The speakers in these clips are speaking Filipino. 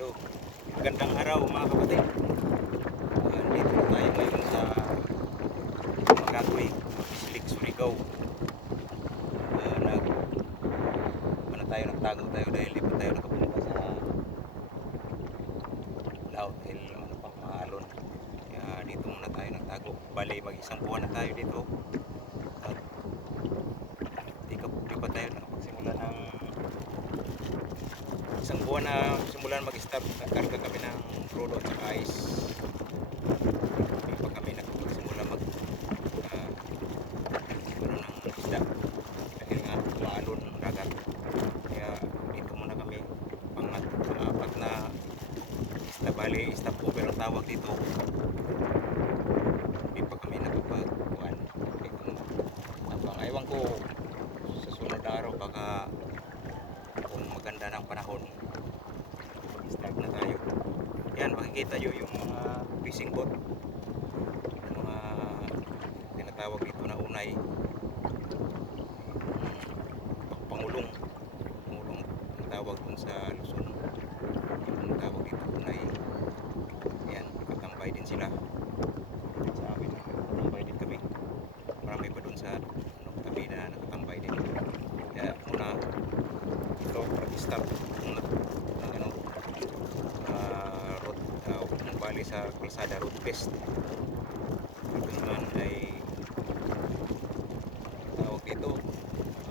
Hello. Magandang araw mga kapatid. Uh, dito tayo ngayon sa Magagwe, Islik, Surigao. Uh, nag ano tayo nagtago tayo dahil di pa tayo nakapunta sa Laut Hill, ano pa, Mahalon. Kaya dito muna tayo nagtago. Bali, mag isang buwan na tayo dito. At di, ka, di pa tayo nakapagsimula ng isang buwan na simulan mag-stop, nagkarga kami ng crudo at saka ice. Hindi pa kami nagsimula mag ah, ano ng isda. Dahil nga maalon ang dagat. Kaya dito muna kami pangat, pangapat na isda bali, stop over ang tawag dito. Hindi pa kami nakapagkuhan. Abang, ewan ko sa sunod na araw baka kung maganda ng panahon mag-start na tayo yan makikita nyo yung mga fishing boat yung mga tinatawag dito na unay Hmm, pangulong pangulong ang tawag dun sa Luzon yung tawag dito unay yan nakatambay din sila. Sa amin nakatambay din kami. Marami pa dun sa ano, tabi na nakatambay din. Kaya muna ito stop ng ano uh, road uh, ng bali sa kalsada road ito naman ay tawag dito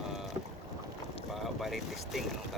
uh, bali testing anong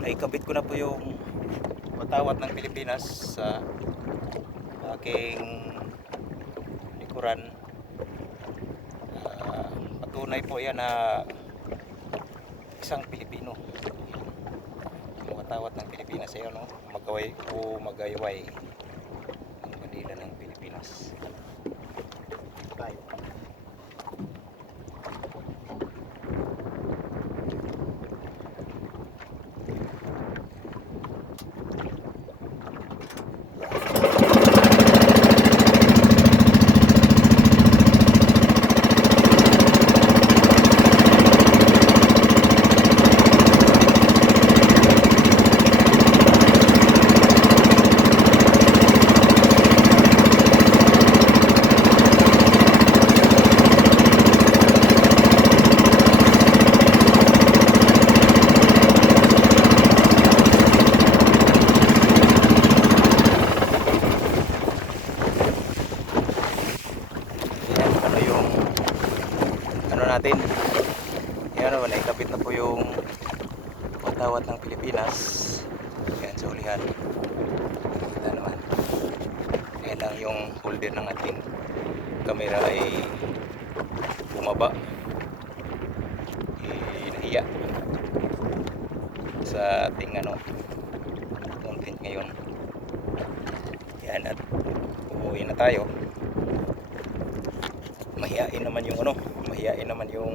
Naikabit ko na po yung watawat ng Pilipinas sa aking likuran. Ah, patunay po yan na isang Pilipino. Yung watawat ng Pilipinas ay ano, magaway o magayway ang bandila ng Pilipinas. Bye. Yan sa ulihan. Kita naman. Kaya lang yung holder ng ating camera ay bumaba. Eh, nahiya sa ating ano content ngayon. Yan at uuwi na tayo. Mahihain naman yung ano, mahihain naman yung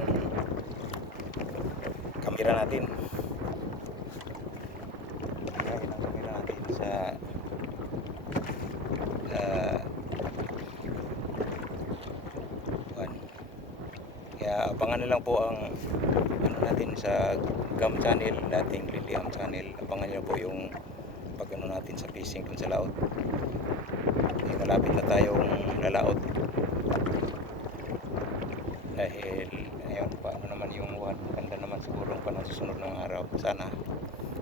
camera natin. Mahihain ang camera natin sa uh, Juan. Kaya abangan na lang po ang ano natin sa Gam channel, dating Liliam channel. Abangan niyo po yung pag ano natin sa fishing dun sa laot. Eh, malapit na tayong lalaot. Dahil ayun pa ano naman yung one ganda naman siguro pa ng susunod ng araw sana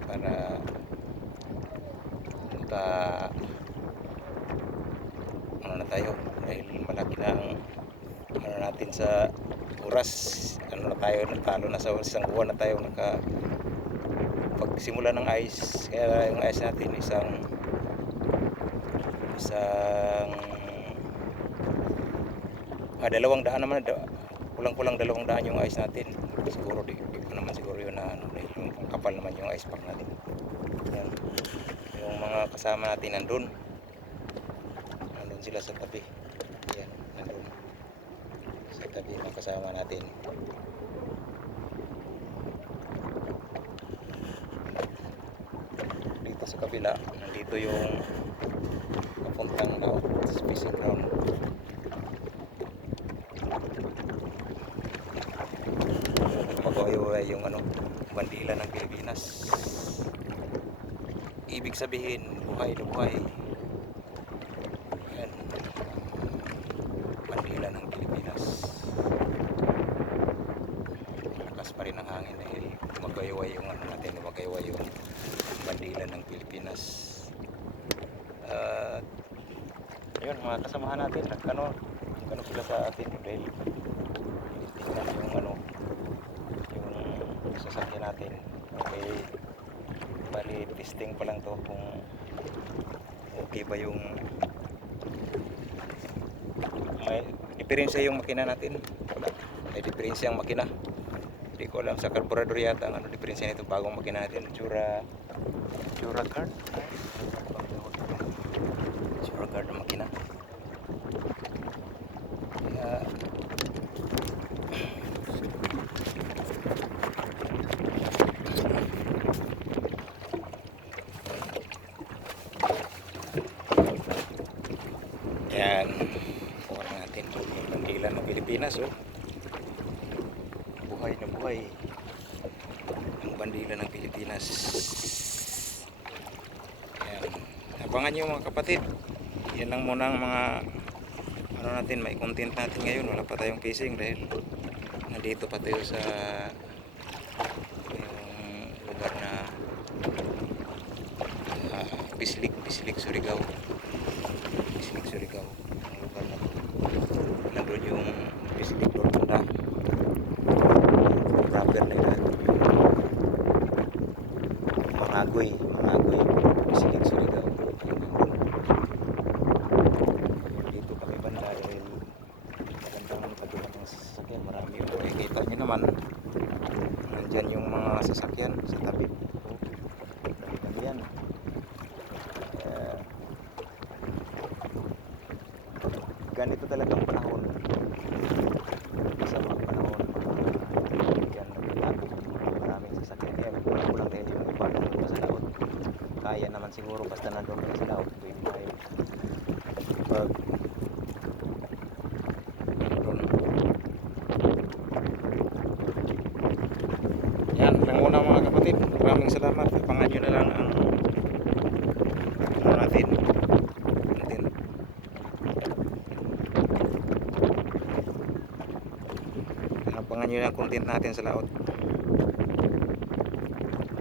para maka ano na tayo dahil malaki na ang ano natin sa oras. Ano na tayo natalo na sa isang buwan na tayo naka pagsimula ng ice. Kaya yung ice natin isang isang ah, dalawang daan naman da, kulang kulang dalawang daan yung ice natin. Siguro di, di ko naman siguro yun na ano yung kapal naman yung ice pack natin. Yan. Yung mga kasama natin nandun. Nandun sila sa tabi. Yan nandun sa tabi ng kasama natin. Dito sa kabila nandito yung papuntang laot fishing ground. Magawa yung ano bandila ng Pilipinas. Ibig sabihin buhay na buhay yan bandila ng Pilipinas malakas pa rin ang hangin dahil magayway yung ano natin magayway yung bandila ng Pilipinas. At yun mga kasamahan natin nagkano nagkano sila sa atin dahil tingnan yung ano yung sasakyan natin. Okay. Bali testing pa lang to kung okay ba yung may diferensya yung makina natin. Wala may diferensya ang makina hindi ko alam sa carburetor yata ang ano diferensya nito bagong makina natin Jura Jura card Jura card ang makina kaya Yan. Kuha natin yung bandila ng Pilipinas, oh. Buhay na buhay. Ang bandila ng Pilipinas. Yan. Abangan nyo mga kapatid. Yan lang muna ang mga ano natin, may content natin ngayon. Wala pa tayong fishing dahil nandito pa tayo sa yung lugar na uh, Bislik, Bislik, Surigao. Bislik Surigao ang lugar na to. nandun yung Bislik Lortunda rubber nila Mangagoy Mangagoy Bislik Surigao Yung nandun. dito kami banda dahil magandang kadulan ng sasakyan. Marami yung nakikita nyo naman. Nandyan yung mga sasakyan sa tabi. Tabi yan. Eh, ganito talagang panahon masama ang panahon yan naglabi maraming sasakyan kaya kulang dahil yung iba nandun pa sa laot kaya naman siguro basta nandun ka sa laot pwede tayo. Pag yan lang muna mga kapatid. Maraming salamat. Abangan nyo na lang ang ano natin natin abangan nyo na ang content natin sa laot